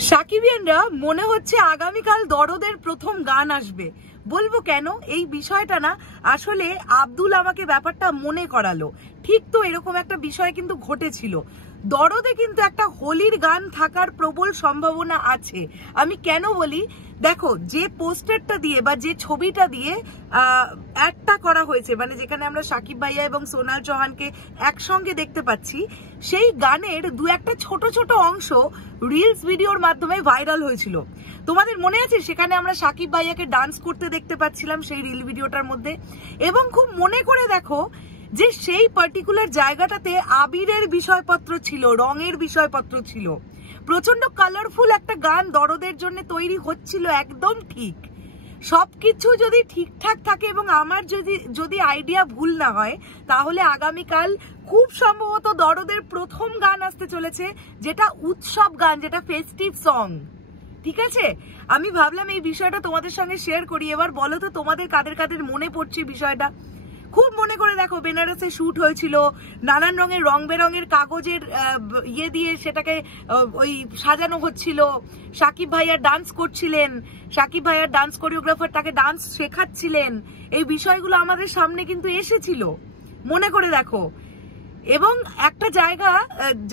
সাকিবিয়ানরা মনে হচ্ছে আগামীকাল দরদের প্রথম গান আসবে। বলবো কেন এই বিষয়টা না, আসলে আব্দুল আমাকে ব্যাপারটা মনে করালো। ঠিক তো এরকম একটা বিষয় কিন্তু ঘটেছিল। দরদে কিন্তু একটা হোলির গান থাকার প্রবল সম্ভাবনা আছে। আমি কেন বলি, দেখো যে পোস্টারটা দিয়ে বা যে ছবিটা দিয়ে অ্যাডটা করা হয়েছে, মানে যেখানে আমরা সাকিব ভাইয়া এবং সোনাল চৌহানকে একসঙ্গে দেখতে পাচ্ছি, সেই গানের দু একটা ছোট ছোট অংশ রিলস ভিডিওর মাধ্যমে ভাইরাল হয়েছিল। তোমাদের মনে আছে সেখানে আমরা সাকিব ভাইয়াকে ডান্স করতে দেখতে পাচ্ছিলাম সেই রিল ভিডিওটার মধ্যে। এবং খুব মনে করে দেখো যে সেই পার্টিকুলার জায়গাটাতে আবিরের বিষয়পত্র ছিল, রঙের বিষয়পত্র ছিল। প্রচন্ড কালারফুল একটা গান দরদের জন্য তৈরি হচ্ছিল, একদম ঠিক। সবকিছু যদি ঠিকঠাক থাকে এবং আমার যদি আইডিয়া ভুল না হয়, তাহলে আগামীকাল খুব সম্ভবত দরদের প্রথম গান আসতে চলেছে, যেটা উৎসব গান, যেটা ফেস্টিভ সং। ঠিক আছে, আমি ভাবলাম এই বিষয়টা তোমাদের সঙ্গে শেয়ার করি। এবার বলো তো তোমাদের কাদের কাদের মনে পড়ছে বিষয়টা। খুব মনে করে দেখো, বেনারসে শুট হয়েছিল, নানান রঙের রং বেরঙের কাগজের ইয়ে দিয়ে সেটাকে ওই সাজানো হচ্ছিল। সাকিব ভাইয়া ডান্স করছিলেন, সাকিব ভাইয়ার ডান্স কোরিওগ্রাফার তাকে ডান্স শেখাচ্ছিলেন। এই বিষয়গুলো আমাদের সামনে কিন্তু এসেছিল, মনে করে দেখো। এবং একটা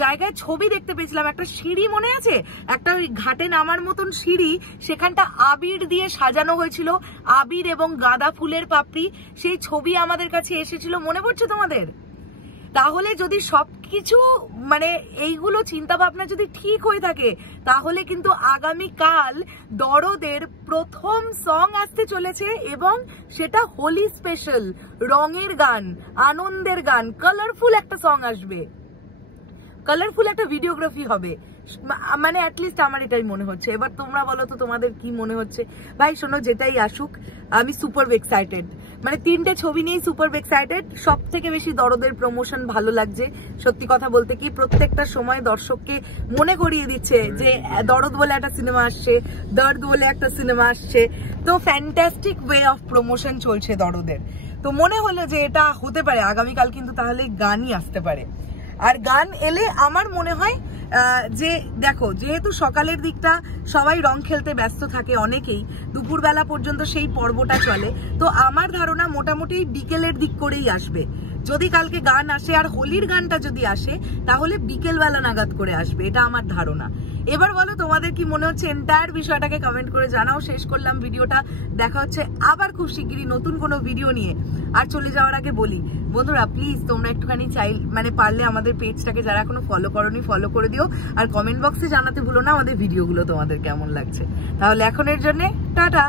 জায়গায় ছবি দেখতে পেয়েছিলাম, একটা সিঁড়ি মনে আছে, একটা ওই ঘাটে নামার মতন সিঁড়ি, সেখানটা আবির দিয়ে সাজানো হয়েছিল, আবির এবং গাঁদা ফুলের পাপড়ি। সেই ছবি আমাদের কাছে এসেছিল, মনে পড়ছে তোমাদের? তাহলে যদি সবকিছু মানে এইগুলো চিন্তা ভাবনা যদি ঠিক হয়ে থাকে, তাহলে কিন্তু আগামীকাল দরদের প্রথম সং আসতে চলেছে এবং সেটা হোলি স্পেশাল, রঙের গান, আনন্দের গান, কালারফুল একটা সং আসবে, কালারফুল একটা ভিডিওগ্রাফি হবে। মানে অ্যাটলিস্ট আমার এটাই মনে হচ্ছে। এবার তোমরা বলো তো তোমাদের কি মনে হচ্ছে। ভাই শোনো, যেটাই আসুক আমি সুপার এক্সাইটেড, মানে 3টে ছবি নিয়েই সুপার এক্সাইটেড। সব থেকে বেশি দরদের প্রমোশন ভালো লাগছে। সত্যি কথা বলতে কি, প্রত্যেকটা সময় দর্শককে মনে করিয়ে দিচ্ছে যে দরদ বলে একটা সিনেমা আসছে, দর্দ বলে একটা সিনেমা আসছে। তো ফ্যান্টাস্টিক ওয়ে অফ প্রমোশন চলছে দরদের। তো মনে হলো যে এটা হতে পারে আগামীকাল কিন্তু তাহলে গানই আসতে পারে। আর গান এলে আমার মনে হয় যে দেখো, যেহেতু সকালের দিকটা সবাই রং খেলতে ব্যস্ত থাকে, অনেকেই দুপুরবেলা পর্যন্ত সেই পর্বটা চলে, তো আমার ধারণা মোটামুটি বিকেলের দিক করেই আসবে। যদি কালকে গান আসে আর হোলির গানটা যদি আসে, তাহলে বিকেলবেলা নাগাদ করে আসবে, এটা আমার ধারণা। এবার বলো তোমাদের কি মনে হচ্ছে, এন্টায়ার বিষয়টাকে কমেন্ট করে জানাও। শেষ করলাম ভিডিওটা, দেখা হচ্ছে আবার খুব শিগগিরই নতুন কোনো ভিডিও নিয়ে। আর চলে যাওয়ার আগে বলি বন্ধুরা, প্লিজ তোমরা একটুখানি মানে পারলে আমাদের পেজটাকে যারা এখনো ফলো করোনি, ফলো করে দিও। আর কমেন্ট বক্সে জানাতে ভুলো না আমাদের ভিডিওগুলো তোমাদের কেমন লাগছে। তাহলে এখনের জন্য টাটা।